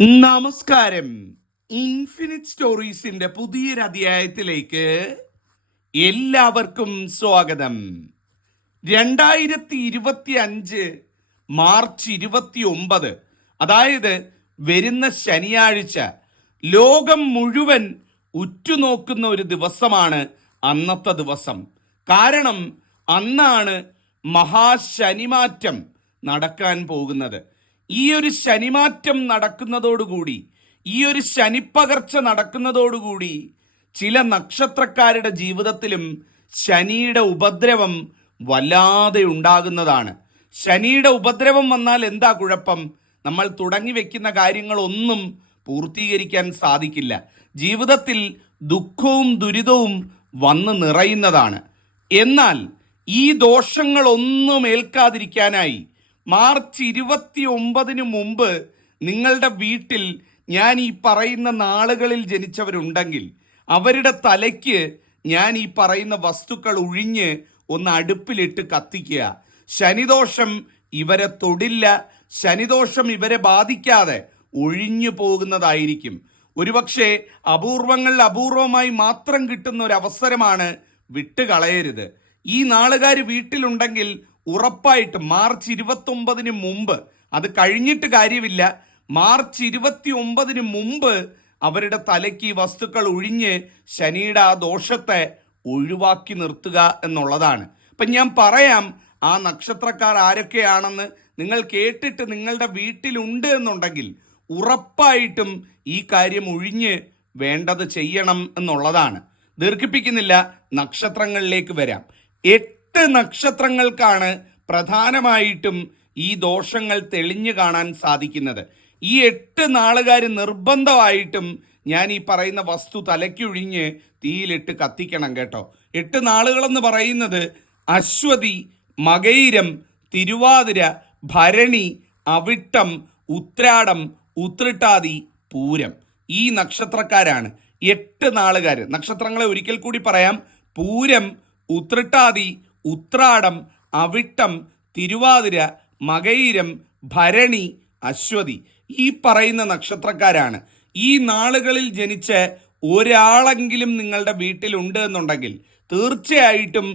നമസ്കാരം. ഇൻഫിനിറ്റ് സ്റ്റോറീസിന്റെ പുതിയൊരു അധ്യായത്തിലേക്ക് എല്ലാവർക്കും സ്വാഗതം. 2025 മാർച്ച് 29, അതായത് വരുന്ന ശനിയാഴ്ച ലോകം മുഴുവൻ ഉറ്റുനോക്കുന്ന ഒരു ദിവസമാണ് അന്നത്തെ ദിവസം. കാരണം അന്നാണ് മഹാശനിമാറ്റം നടക്കാൻ പോകുന്നത്. ഈ ഒരു ശനിമാറ്റം നടക്കുന്നതോടുകൂടി, ഈ ഒരു ശനിപ്പകർച്ച നടക്കുന്നതോടുകൂടി ചില നക്ഷത്രക്കാരുടെ ജീവിതത്തിലും ശനിയുടെ ഉപദ്രവം വല്ലാതെ ഉണ്ടാകുന്നതാണ്. ശനിയുടെ ഉപദ്രവം വന്നാൽ എന്താ കുഴപ്പം? നമ്മൾ തുടങ്ങി വെക്കുന്ന കാര്യങ്ങളൊന്നും പൂർത്തീകരിക്കാൻ സാധിക്കില്ല. ജീവിതത്തിൽ ദുഃഖവും ദുരിതവും വന്ന് നിറയുന്നതാണ്. എന്നാൽ ഈ ദോഷങ്ങളൊന്നും ഏൽക്കാതിരിക്കാനായി മാർച്ച് 29 മുമ്പ് നിങ്ങളുടെ വീട്ടിൽ ഞാൻ ഈ പറയുന്ന നാളുകളിൽ ജനിച്ചവരുണ്ടെങ്കിൽ അവരുടെ തലയ്ക്ക് ഞാൻ ഈ പറയുന്ന വസ്തുക്കൾ ഒഴിഞ്ഞ് ഒന്ന് അടുപ്പിലിട്ട് കത്തിക്കുക. ശനിദോഷം ഇവരെ തൊടില്ല, ശനിദോഷം ഇവരെ ബാധിക്കാതെ ഒഴിഞ്ഞു പോകുന്നതായിരിക്കും. ഒരുപക്ഷെ അപൂർവങ്ങളിൽ അപൂർവമായി മാത്രം കിട്ടുന്ന ഒരു അവസരമാണ്, വിട്ടുകളയരുത്. ഈ നാളുകാർ വീട്ടിലുണ്ടെങ്കിൽ ഉറപ്പായിട്ടും മാർച്ച് 29 മുമ്പ്, അത് കഴിഞ്ഞിട്ട് കാര്യമില്ല, മാർച്ച് 29 മുമ്പ് അവരുടെ തലയ്ക്ക് ഈ വസ്തുക്കൾ ഒഴിഞ്ഞ് ശനിയുടെ ആ ദോഷത്തെ ഒഴിവാക്കി നിർത്തുക എന്നുള്ളതാണ്. അപ്പം ഞാൻ പറയാം ആ നക്ഷത്രക്കാർ ആരൊക്കെയാണെന്ന്. നിങ്ങൾ കേട്ടിട്ട് നിങ്ങളുടെ വീട്ടിലുണ്ട് എന്നുണ്ടെങ്കിൽ ഉറപ്പായിട്ടും ഈ കാര്യം ഒഴിഞ്ഞ് വേണ്ടത് ചെയ്യണം എന്നുള്ളതാണ്. ദീർഘിപ്പിക്കുന്നില്ല, നക്ഷത്രങ്ങളിലേക്ക് വരാം. 8 നക്ഷത്രങ്ങൾക്കാണ് പ്രധാനമായിട്ടും ഈ ദോഷങ്ങൾ തെളിഞ്ഞു കാണാൻ സാധിക്കുന്നത്. ഈ 8 നാളുകാർ നിർബന്ധമായിട്ടും ഞാൻ ഈ പറയുന്ന വസ്തു തലയ്ക്കൊഴിഞ്ഞ് തീയിലിട്ട് കത്തിക്കണം കേട്ടോ. 8 നാളുകളെന്ന് പറയുന്നത് അശ്വതി, മകയിരം, തിരുവാതിര, ഭരണി, അവിട്ടം, ഉത്രാടം, ഉത്രട്ടാതി, പൂരം. ഈ നക്ഷത്രക്കാരാണ് 8 നാളുകാർ. നക്ഷത്രങ്ങളെ ഒരിക്കൽ കൂടി പറയാം: പൂരം, ഉത്രട്ടാതി, ഉത്രാടം, അവിട്ടം, തിരുവാതിര, മകയിരം, ഭരണി, അശ്വതി. ഈ പറയുന്ന നക്ഷത്രക്കാരാണ്. ഈ നാളുകളിൽ ജനിച്ച ഒരാളെങ്കിലും നിങ്ങളുടെ വീട്ടിലുണ്ട് എന്നുണ്ടെങ്കിൽ തീർച്ചയായിട്ടും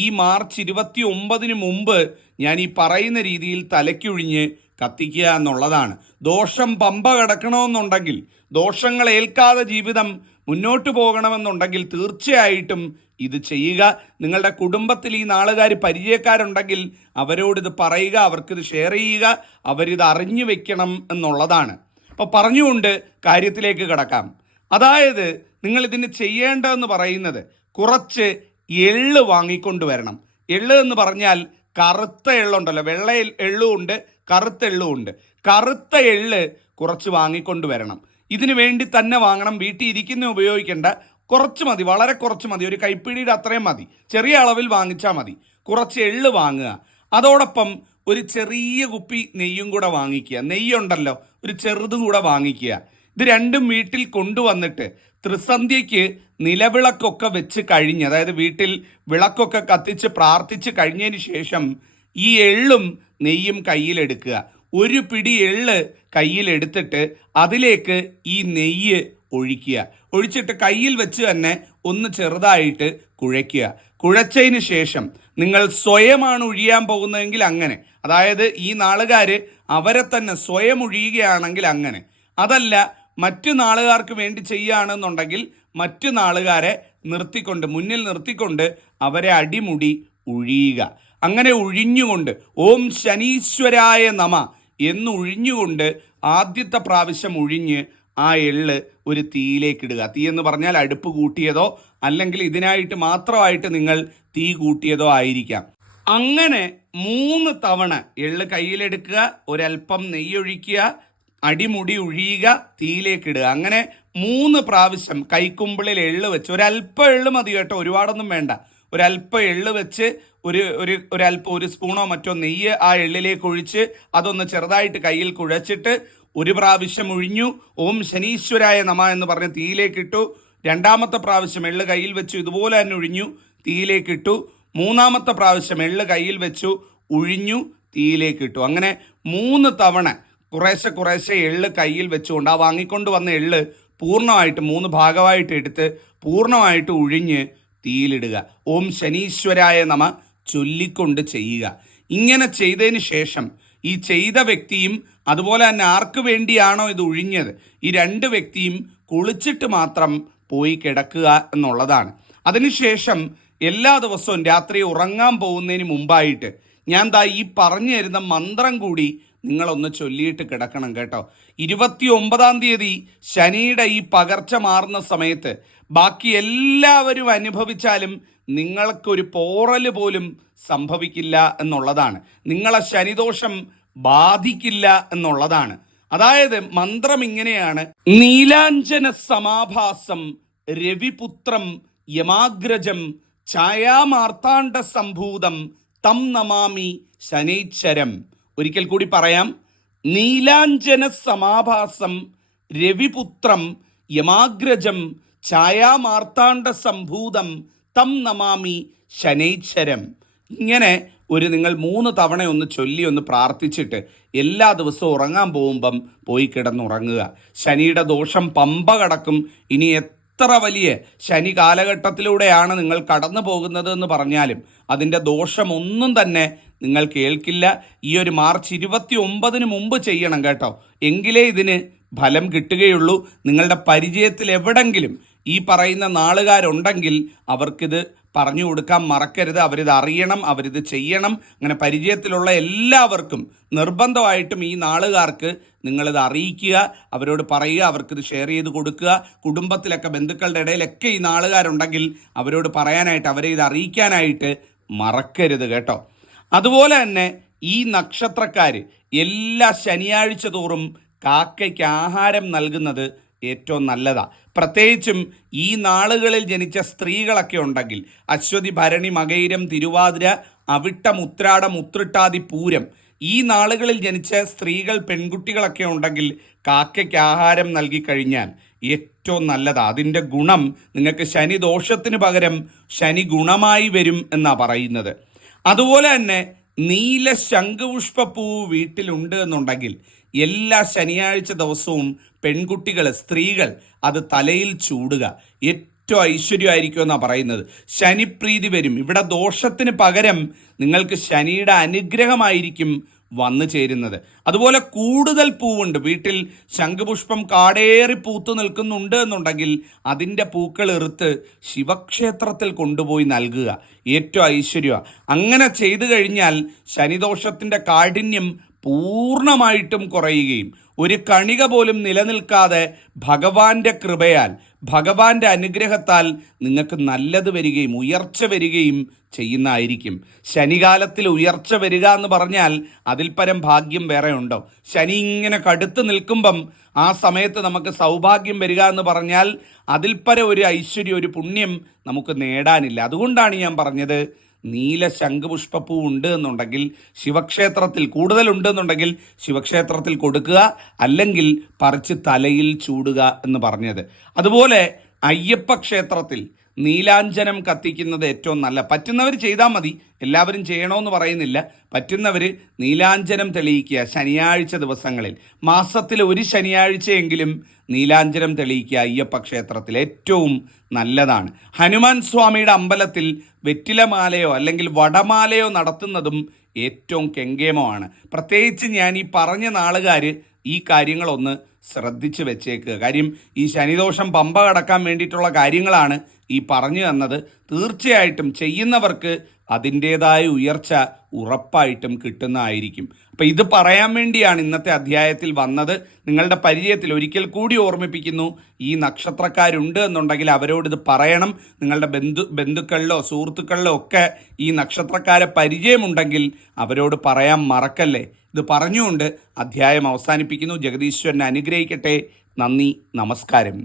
ഈ മാർച്ച് 29 മുമ്പ് ഞാൻ ഈ പറയുന്ന രീതിയിൽ തലയ്ക്കൊഴിഞ്ഞ് കത്തിക്കുക എന്നുള്ളതാണ്. ദോഷം പമ്പ കിടക്കണമെന്നുണ്ടെങ്കിൽ, ദോഷങ്ങൾ ഏൽക്കാതെ ജീവിതം മുന്നോട്ട് പോകണമെന്നുണ്ടെങ്കിൽ തീർച്ചയായിട്ടും ഇത് ചെയ്യുക. നിങ്ങളുടെ കുടുംബത്തിൽ ഈ നാളുകാർ പരിചയക്കാരുണ്ടെങ്കിൽ അവരോടിത് പറയുക, അവർക്കിത് ഷെയർ ചെയ്യുക, അവരിത് അറിഞ്ഞു വെക്കണം എന്നുള്ളതാണ്. അപ്പോൾ പറഞ്ഞുകൊണ്ട് കാര്യത്തിലേക്ക് കടക്കാം. അതായത് നിങ്ങൾ ഇതിന് ചെയ്യേണ്ടതെന്ന് പറയുന്നത് കുറച്ച് എള്ള് വാങ്ങിക്കൊണ്ടുവരണം. എള്ള് എന്ന് പറഞ്ഞാൽ കറുത്ത എള്ളുണ്ടല്ലോ, വെള്ള എള്ളുമുണ്ട്, കറുത്ത എള്ളുമുണ്ട്. കറുത്ത എള്ള് കുറച്ച് വാങ്ങിക്കൊണ്ടുവരണം. ഇതിനു വേണ്ടി തന്നെ വാങ്ങണം. വീട്ടിൽ ഇരിക്കുന്ന ഉപയോഗിക്കേണ്ട, കുറച്ച് മതി, വളരെ കുറച്ച് മതി, ഒരു കൈപ്പിടിയുടെ അത്രയും മതി, ചെറിയ അളവിൽ വാങ്ങിച്ചാൽ മതി. കുറച്ച് എള്ള് വാങ്ങുക. അതോടൊപ്പം ഒരു ചെറിയ കുപ്പി നെയ്യും കൂടെ വാങ്ങിക്കുക. നെയ്യുണ്ടല്ലോ, ഒരു ചെറുതും കൂടെ വാങ്ങിക്കുക. ഇത് രണ്ടും വീട്ടിൽ കൊണ്ടുവന്നിട്ട് ത്രിസന്ധ്യയ്ക്ക് നിലവിളക്കൊക്കെ വെച്ച് കഴിഞ്ഞ്, അതായത് വീട്ടിൽ വിളക്കൊക്കെ കത്തിച്ച് പ്രാർത്ഥിച്ച് കഴിഞ്ഞതിന് ശേഷം ഈ എള്ളും നെയ്യും കയ്യിലെടുക്കുക. ഒരു പിടി എള്ള് കയ്യിലെടുത്തിട്ട് അതിലേക്ക് ഈ നെയ്യ് ഒഴിക്കുക. ഒഴിച്ചിട്ട് കയ്യിൽ വെച്ച് തന്നെ ഒന്ന് ചെറുതായിട്ട് കുഴയ്ക്കുക. കുഴച്ചതിന് ശേഷം നിങ്ങൾ സ്വയമാണ് ഒഴിയാൻ പോകുന്നതെങ്കിൽ അങ്ങനെ, അതായത് ഈ നാളുകാർ അവരെ തന്നെ സ്വയം ഒഴിയുകയാണെങ്കിൽ അങ്ങനെ, അതല്ല മറ്റു നാളുകാർക്ക് വേണ്ടി ചെയ്യുകയാണെന്നുണ്ടെങ്കിൽ മറ്റു നാളുകാരെ നിർത്തിക്കൊണ്ട്, മുന്നിൽ നിർത്തിക്കൊണ്ട് അവരെ അടിമുടി ഒഴിയുക. അങ്ങനെ ഒഴിഞ്ഞുകൊണ്ട് ഓം ശനീശ്വരായ നമ എന്ന് ഒഴിഞ്ഞുകൊണ്ട് ആദ്യത്തെ പ്രാവശ്യം ഒഴിഞ്ഞ് ആ എള്ള് ഒരു തീയിലേക്കിടുക. തീ എന്ന് പറഞ്ഞാൽ അടുപ്പ് കൂട്ടിയതോ അല്ലെങ്കിൽ ഇതിനായിട്ട് മാത്രമായിട്ട് നിങ്ങൾ തീ കൂട്ടിയതോ ആയിരിക്കാം. അങ്ങനെ 3 തവണ എള്ള് കയ്യിലെടുക്കുക, ഒരൽപ്പം നെയ്യൊഴിക്കുക, അടിമുടി ഒഴിയുക, തീയിലേക്കിടുക. അങ്ങനെ 3 പ്രാവശ്യം കൈക്കുമ്പിളിൽ എള്ള് വെച്ച്, ഒരൽപ്പം എള്ള് മതി കേട്ടോ, ഒരുപാടൊന്നും വേണ്ട. ഒരൽപ്പം എള്ള് വെച്ച് ഒരൽപ്പം, ഒരു സ്പൂണോ മറ്റോ നെയ്യ് ആ എള്ളിലേക്ക് ഒഴിച്ച് അതൊന്ന് ചെറുതായിട്ട് കയ്യിൽ കുഴച്ചിട്ട് 1 പ്രാവശ്യം ഒഴിഞ്ഞു. ഓം ശനീശ്വരായ നമ എന്ന് പറഞ്ഞ് തീയിലേക്കിട്ടു. 2ാമത്തെ പ്രാവശ്യം എള്ള് കയ്യിൽ വെച്ചു, ഇതുപോലെ തന്നെ ഒഴിഞ്ഞു, തീയിലേക്കിട്ടു. 3ാമത്തെ പ്രാവശ്യം എള്ള് കയ്യിൽ വെച്ചു, ഒഴിഞ്ഞു, തീയിലേക്കിട്ടു. അങ്ങനെ 3 തവണ കുറേശ്ശെ എള്ള് കയ്യിൽ വെച്ചുകൊണ്ട് ആ വാങ്ങിക്കൊണ്ട് വന്ന എള്ള് പൂർണ്ണമായിട്ട് 3 ഭാഗമായിട്ട് എടുത്ത് പൂർണ്ണമായിട്ട് ഉഴിഞ്ഞ് തീയിലിടുക. ഓം ശനീശ്വരായ നമ ചൊല്ലിക്കൊണ്ട് ചെയ്യുക. ഇങ്ങനെ ചെയ്തതിന് ശേഷം ഈ ചെയ്ത വ്യക്തിയും അതുപോലെ തന്നെ ആർക്ക് വേണ്ടിയാണോ ഇത് ഉഴിഞ്ഞത്, ഈ 2 വ്യക്തിയും കുളിച്ചിട്ട് മാത്രം പോയി കിടക്കുക എന്നുള്ളതാണ്. അതിനുശേഷം എല്ലാ ദിവസവും രാത്രി ഉറങ്ങാൻ പോകുന്നതിന് മുമ്പായിട്ട് ഞാൻ ഈ പറഞ്ഞു തരുന്ന മന്ത്രം കൂടി നിങ്ങളൊന്ന് ചൊല്ലിയിട്ട് കിടക്കണം കേട്ടോ. 29-ാം തീയതി ശനിയുടെ ഈ പകർച്ച മാറുന്ന സമയത്ത് ബാക്കി എല്ലാവരും അനുഭവിച്ചാലും നിങ്ങൾക്കൊരു പോറല് പോലും സംഭവിക്കില്ല എന്നുള്ളതാണ്. നിങ്ങളെ ശനിദോഷം ബാധിക്കില്ല എന്നുള്ളതാണ്. അതായത് മന്ത്രം ഇങ്ങനെയാണ്: നീലാഞ്ജന സമാഭാസം രവിപുത്രം യമാഗ്രജം ഛായാമാർത്താണ്ഡ സംഭൂതം തം നമാമി ശനൈശ്വരം. ഒരിക്കൽ കൂടി പറയാം: നീലാഞ്ജന സമാഭാസം രവിപുത്രം യമാഗ്രജം ഛായാമാർത്താണ്ഡ സംഭൂതം തം നമാമി ശനൈശ്വരം. ഇങ്ങനെ നിങ്ങൾ 3 തവണ ഒന്ന് ചൊല്ലി ഒന്ന് പ്രാർത്ഥിച്ചിട്ട് എല്ലാ ദിവസവും ഉറങ്ങാൻ പോകുമ്പം പോയി കിടന്നുറങ്ങുക. ശനിയുടെ ദോഷം പമ്പ കടക്കും. ഇനി എത്ര വലിയ ശനി കാലഘട്ടത്തിലൂടെയാണ് നിങ്ങൾ കടന്നു പോകുന്നത് എന്ന് പറഞ്ഞാലും അതിൻ്റെ ദോഷമൊന്നും തന്നെ നിങ്ങൾ കേൾക്കില്ല. ഈ ഒരു മാർച്ച് 29-ന് മുമ്പ് ചെയ്യണം കേട്ടോ, എങ്കിലേ ഇതിന് ഫലം കിട്ടുകയുള്ളൂ. നിങ്ങളുടെ പരിചയത്തിൽ എവിടെങ്കിലും ഈ പറയുന്ന നാളുകാരുണ്ടെങ്കിൽ അവർക്കിത് പറഞ്ഞു കൊടുക്കാൻ മറക്കരുത്. അവരിത് അറിയണം, അവരിത് ചെയ്യണം. അങ്ങനെ പരിചയത്തിലുള്ള എല്ലാവർക്കും നിർബന്ധമായിട്ടും ഈ നാളുകാർക്ക് നിങ്ങളിത് അറിയിക്കുക, അവരോട് പറയുക, അവർക്കിത് ഷെയർ ചെയ്ത് കൊടുക്കുക. കുടുംബത്തിലൊക്കെ ബന്ധുക്കളുടെ ഇടയിലൊക്കെ ഈ നാളുകാരുണ്ടെങ്കിൽ അവരോട് പറയാനായിട്ട്, അവരെ ഇത് അറിയിക്കാനായിട്ട് മറക്കരുത് കേട്ടോ. അതുപോലെ തന്നെ ഈ നക്ഷത്രക്കാർ എല്ലാ ശനിയാഴ്ച തോറും കാക്കയ്ക്ക് ആഹാരം നൽകുന്നത് ഏറ്റവും നല്ലതാണ്. പ്രത്യേകിച്ചും ഈ നാളുകളിൽ ജനിച്ച സ്ത്രീകളൊക്കെ ഉണ്ടെങ്കിൽ അശ്വതി, ഭരണി, മകയിരം, തിരുവാതിര, അവിട്ടം, ഉത്രാടം, ഉത്രട്ടാതി, പൂരം, ഈ നാളുകളിൽ ജനിച്ച സ്ത്രീകൾ, പെൺകുട്ടികളൊക്കെ ഉണ്ടെങ്കിൽ കാക്കയ്ക്ക് ആഹാരം നൽകി കഴിഞ്ഞാൽ ഏറ്റവും നല്ലതാണ്. അതിൻ്റെ ഗുണം നിങ്ങൾക്ക് ശനി ദോഷത്തിന് പകരം ശനി ഗുണമായി വരും എന്നാണ് പറയുന്നത്. അതുപോലെ തന്നെ നീല ശംഖുപുഷ്പപ്പൂവ് വീട്ടിലുണ്ട് എന്നുണ്ടെങ്കിൽ എല്ലാ ശനിയാഴ്ച ദിവസവും പെൺകുട്ടികൾ, സ്ത്രീകൾ അത് തലയിൽ ചൂടുക. ഏറ്റവും ഐശ്വര്യമായിരിക്കും എന്നാണ് പറയുന്നത്. ശനിപ്രീതി വരും. ഇവിടെ ദോഷത്തിന് പകരം നിങ്ങൾക്ക് ശനിയുടെ അനുഗ്രഹമായിരിക്കും വന്നു ചേരുന്നത്. അതുപോലെ കൂടുതൽ പൂവുണ്ട് വീട്ടിൽ, ശംഖുപുഷ്പം കാടേറി പൂത്തു നിൽക്കുന്നുണ്ട് എന്നുണ്ടെങ്കിൽ അതിൻ്റെ പൂക്കൾ എറുത്ത് ശിവക്ഷേത്രത്തിൽ കൊണ്ടുപോയി നൽകുക. ഏറ്റവും ഐശ്വര്യമാണ്. അങ്ങനെ ചെയ്തു കഴിഞ്ഞാൽ ശനിദോഷത്തിൻ്റെ കാഠിന്യം പൂർണ്ണമായിട്ടും കുറയുകയും ഒരു കണിക പോലും നിലനിൽക്കാതെ ഭഗവാന്റെ കൃപയാൽ, ഭഗവാന്റെ അനുഗ്രഹത്താൽ നിങ്ങൾക്ക് നല്ലത് വരികയും ഉയർച്ച വരികയും ചെയ്യുന്നതായിരിക്കും. ശനികാലത്തിൽ ഉയർച്ച വരിക എന്ന് പറഞ്ഞാൽ അതിൽ പരം ഭാഗ്യം വേറെ ഉണ്ടോ? ശനി ഇങ്ങനെ കടുത്ത് നിൽക്കുമ്പം ആ സമയത്ത് നമുക്ക് സൗഭാഗ്യം വരിക എന്ന് പറഞ്ഞാൽ അതിൽ പരം ഒരു ഐശ്വര്യം, ഒരു പുണ്യം നമുക്ക് നേടാനില്ല. അതുകൊണ്ടാണ് ഞാൻ പറഞ്ഞത്, നീല ശംഖുപുഷ്പപ്പൂ ഉണ്ട് എന്നുണ്ടെങ്കിൽ ശിവക്ഷേത്രത്തിൽ, കൂടുതലുണ്ടെന്നുണ്ടെങ്കിൽ ശിവക്ഷേത്രത്തിൽ കൊടുക്കുക, അല്ലെങ്കിൽ പറിച്ച് തലയിൽ ചൂടുക എന്ന് പറഞ്ഞത്. അതുപോലെ അയ്യപ്പ ക്ഷേത്രത്തിൽ നീലാഞ്ജനം കത്തിക്കുന്നത് ഏറ്റവും നല്ല. പറ്റുന്നവർ ചെയ്താൽ മതി, എല്ലാവരും ചെയ്യണമെന്ന് പറയുന്നില്ല. പറ്റുന്നവർ നീലാഞ്ജനം തെളിയിക്കുക. ശനിയാഴ്ച ദിവസങ്ങളിൽ മാസത്തിൽ ഒരു ശനിയാഴ്ചയെങ്കിലും നീലാഞ്ജനം തെളിയിക്കുക അയ്യപ്പ ക്ഷേത്രത്തിൽ, ഏറ്റവും നല്ലതാണ്. ഹനുമാൻ സ്വാമിയുടെ അമ്പലത്തിൽ വെറ്റിലമാലയോ അല്ലെങ്കിൽ വടമാലയോ നടത്തുന്നതും ഏറ്റവും കെങ്കേമമാണ്. പ്രത്യേകിച്ച് ഞാൻ ഈ പറഞ്ഞ നാളുകാർ ഈ കാര്യങ്ങളൊന്ന് ശ്രദ്ധിച്ച് വെച്ചേക്കുക. കാര്യം ഈ ശനിദോഷം പമ്പ കടക്കാൻ വേണ്ടിയിട്ടുള്ള കാര്യങ്ങളാണ് ഈ പറഞ്ഞു തന്നത്. തീർച്ചയായിട്ടും ചെയ്യുന്നവർക്ക് അതിൻ്റേതായ ഉയർച്ച ഉറപ്പായിട്ടും കിട്ടുന്നതായിരിക്കും. അപ്പം ഇത് പറയാൻ വേണ്ടിയാണ് ഇന്നത്തെ അധ്യായത്തിൽ വന്നത്. നിങ്ങളുടെ പരിചയത്തിൽ ഒരിക്കൽ കൂടി ഓർമ്മിപ്പിക്കുന്നു, ഈ നക്ഷത്രക്കാരുണ്ട് എന്നുണ്ടെങ്കിൽ അവരോട് ഇത് പറയണം. നിങ്ങളുടെ ബന്ധുക്കളിലോ സുഹൃത്തുക്കളിലോ ഒക്കെ ഈ നക്ഷത്രക്കാരെ പരിചയമുണ്ടെങ്കിൽ അവരോട് പറയാൻ മറക്കല്ലേ. ഇത് പറഞ്ഞുകൊണ്ട് അധ്യായം അവസാനിപ്പിക്കുന്നു. ജഗദീശ്വരനെ അനുഗ്രഹിക്കട്ടെ. നന്ദി, നമസ്കാരം.